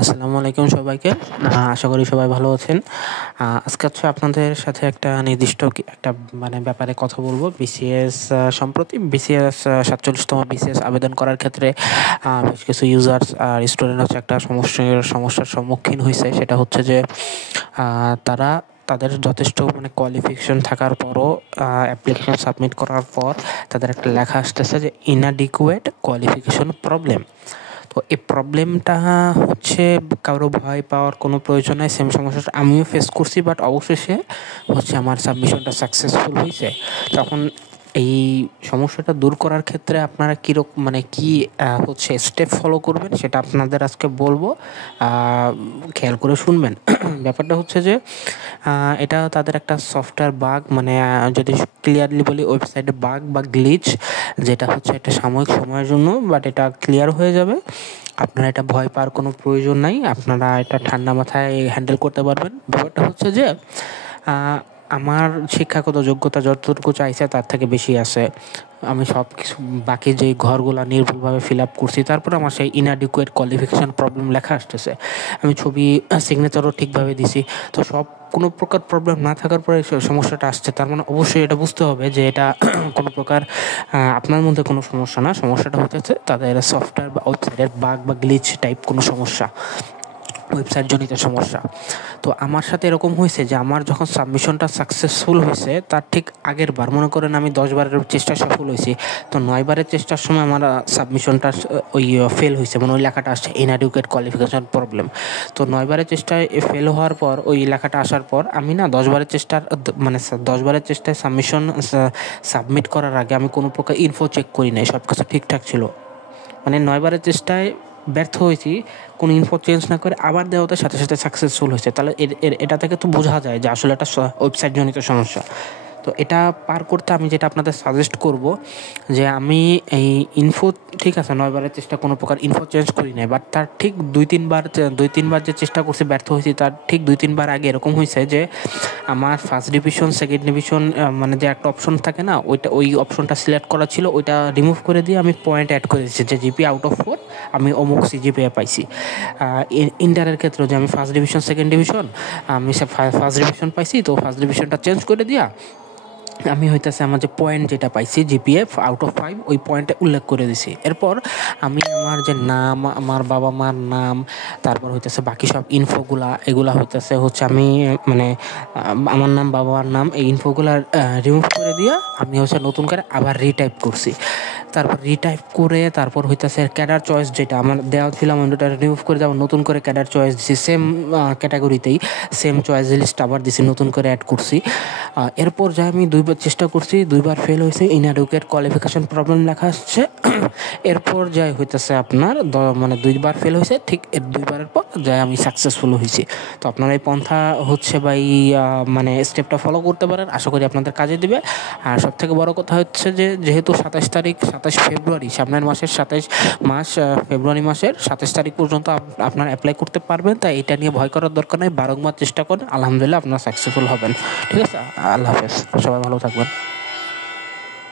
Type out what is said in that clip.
আসসালামু আলাইকুম সবাইকে। আশা করি সবাই ভালো আছেন। আজকে হচ্ছে আপনাদের সাথে একটা নির্দিষ্ট একটা ব্যাপারে কথা বলবো। বিসিএস সম্প্রতি বিসিএস ৪৭তম বিসিএস আবেদন করার ক্ষেত্রে বেশ কিছু ইউজার্স আর স্টুডেন্ট হচ্ছে একটা সমস্যার সম্মুখীন হয়েছে। সেটা হচ্ছে যে তারা তাদের যথেষ্ট কোয়ালিফিকেশন থাকার পরও অ্যাপ্লিকেশন সাবমিট করার পর তাদের একটা লেখা আসতেছে যে ইনঅ্যাডিকুয়েট কোয়ালিফিকেশন প্রবলেম। তো এই প্রবলেমটা হচ্ছে কারো ভয় পাওয়ার কোনো প্রয়োজন নাই। সেম সমস্যাটা আমিও ফেস করছি, বাট অবশেষে হচ্ছে আমার সাবমিশনটা সাকসেসফুল হয়েছে। তখন এই সমস্যাটা দূর করার ক্ষেত্রে আপনারা কীরকম কি হচ্ছে স্টেপ ফলো করবেন সেটা আপনাদের আজকে বলবো। খেয়াল করে শুনবেন। ব্যাপারটা হচ্ছে যে এটা তাদের একটা সফটওয়্যার বাগ, যদি ক্লিয়ারলি বলি ওয়েবসাইটে বাগ বা গ্লিচ, যেটা হচ্ছে একটা সাময়িক সময়ের জন্য, বাট এটা ক্লিয়ার হয়ে যাবে। আপনারা এটা ভয় পাওয়ার কোনো প্রয়োজন নাই, আপনারা এটা ঠান্ডা মাথায় হ্যান্ডেল করতে পারবেন। ব্যাপারটা হচ্ছে যে আমার শিক্ষাগত যোগ্যতা যতটুকু চাইছে তার থেকে বেশি আছে। আমি সব কিছু বাকি যে ঘরগুলো নির্ভুলভাবে ফিল আপ করছি, তারপর আমার সেই ইনঅ্যাডিকুয়েট কোয়ালিফিকেশান প্রবলেম লেখা আসতেছে। আমি ছবি সিগনেচারও ঠিকভাবে দিছি। তো সব কোনো প্রকার প্রবলেম না থাকার পরে সমস্যাটা আসছে, তার মানে অবশ্যই এটা বুঝতে হবে যে এটা কোনো প্রকার আপনার মধ্যে কোনো সমস্যা না। সমস্যাটা হতেছে তাদের সফটওয়্যার বা ওয়েবসাইটের বাগ বা গ্লিচ টাইপ কোনো সমস্যা, ওয়েবসাইট জনিত সমস্যা। তো আমার সাথে এরকম হয়েছে যে আমার যখন সাবমিশনটা সাকসেসফুল হয়েছে তার ঠিক আগের বার, মনে করেন আমি 10 বারের চেষ্টা সফল হয়েছি, তো 9 বারের চেষ্টার সময় আমার সাবমিশনটা ওই ফেল হয়েছে, ওই লেখাটা আসছে ইনঅ্যাডিকুয়েট কোয়ালিফিকেশন প্রবলেম। তো 9 বারের চেষ্টায় ফেল হওয়ার পর ওই লেখাটা আসার পর আমি 10 বারের চেষ্টার 10 বারের চেষ্টায় সাবমিশন সাবমিট করার আগে আমি কোনো প্রকার ইনফো চেক করি নাই, সব কিছু ঠিকঠাক ছিল। 9 বারের চেষ্টায় ব্যর্থ হয়েছি, কোনো ইনফো চেঞ্জ না করে আবার দেওয়াতে সাথে সাথে সাকসেসফুল হয়েছে। তাহলে এটা থেকে তো বোঝা যায় যে আসলে এটা ওয়েবসাইট জনিত সমস্যা। তো এটা পার করতে আমি যেটা আপনাদের সাজেস্ট করব যে আমি এই ইনফো, ঠিক আছে 9 বারের চেষ্টা কোনো প্রকার ইনফো চেঞ্জ করি নাই, বাট তার ঠিক 2-3 বার যে চেষ্টা করছি ব্যর্থ হয়েছি, তার ঠিক 2-3 বার আগে এরকম হয়েছে যে আমার ফার্স্ট ডিভিশন সেকেন্ড ডিভিশন যে একটা অপশন থাকে না, ওই অপশনটা সিলেক্ট করা ছিল, ওইটা রিমুভ করে দিয়ে আমি পয়েন্ট অ্যাড করে দিচ্ছি যে জিপি আউট অফ 4 আমি অমুক সিজিপিএ পাইছি। ইন্টারের ক্ষেত্রে যে আমি ফার্স্ট ডিভিশন সেকেন্ড ডিভিশন আমি ফার্স্ট ডিভিশন পাইছি, তো ফার্স্ট ডিভিশনটা চেঞ্জ করে দিয়া আমি হইতেছে আমার যে পয়েন্ট যেটা পাইছি জিপিএফ আউট অফ 5 ওই পয়েন্টে উল্লেখ করে দিছি। এরপর আমি আমার যে নাম, আমার বাবা মার নাম, তারপর হইতেছে বাকি সব ইনফোগুলা, এগুলা হচ্ছে আমি আমার নাম বাবা মার নাম এই ইনফোগুলা রিমুভ করে দিয়া আমি নতুন করে আবার রিটাইপ করছি। তারপর রিটাইপ করে তারপর হইতেছে ক্যাডার চয়েস যেটা আমার দেওয়া ছিল আমি ওটা রিমুভ করে দেওয়া, নতুন করে ক্যাডার চয়েস দিছি, সেম ক্যাটাগরিতেই সেম চয়েস লিস্ট আবার দিছি, নতুন করে অ্যাড করছি। এরপর যাই আমি 2 বার চেষ্টা করছি, 2 বার ফেল হয়েছে, ইনঅ্যাডিকুয়েট কোয়ালিফিকেশন প্রবলেম লেখা আসছে। এরপর যাই হইতেছে আপনার 2 বার ফেল হয়েছে, ঠিক 2 বারের পর যাই আমি সাকসেসফুল হয়েছি। তো আপনারা এই পন্থা হচ্ছে বা এই স্টেপটা ফলো করতে পারেন, আশা করি আপনাদের কাজে দেবে। আর সবথেকে বড় কথা হচ্ছে যে যেহেতু 27 ফেব্রুয়ারি, সামনের মাসের 27 মাসের 27 তারিখ পর্যন্ত আপনারা অ্যাপ্লাই করতে পারবেন, তাই এটা নিয়ে ভয় করার দরকার নেই। বারংবার চেষ্টা করেন, আলহামদুলিল্লাহ আপনারা সাকসেসফুল হবেন। ঠিক আছে, আল্লাহ হাফেজ, সবাই ভালো থাকবেন।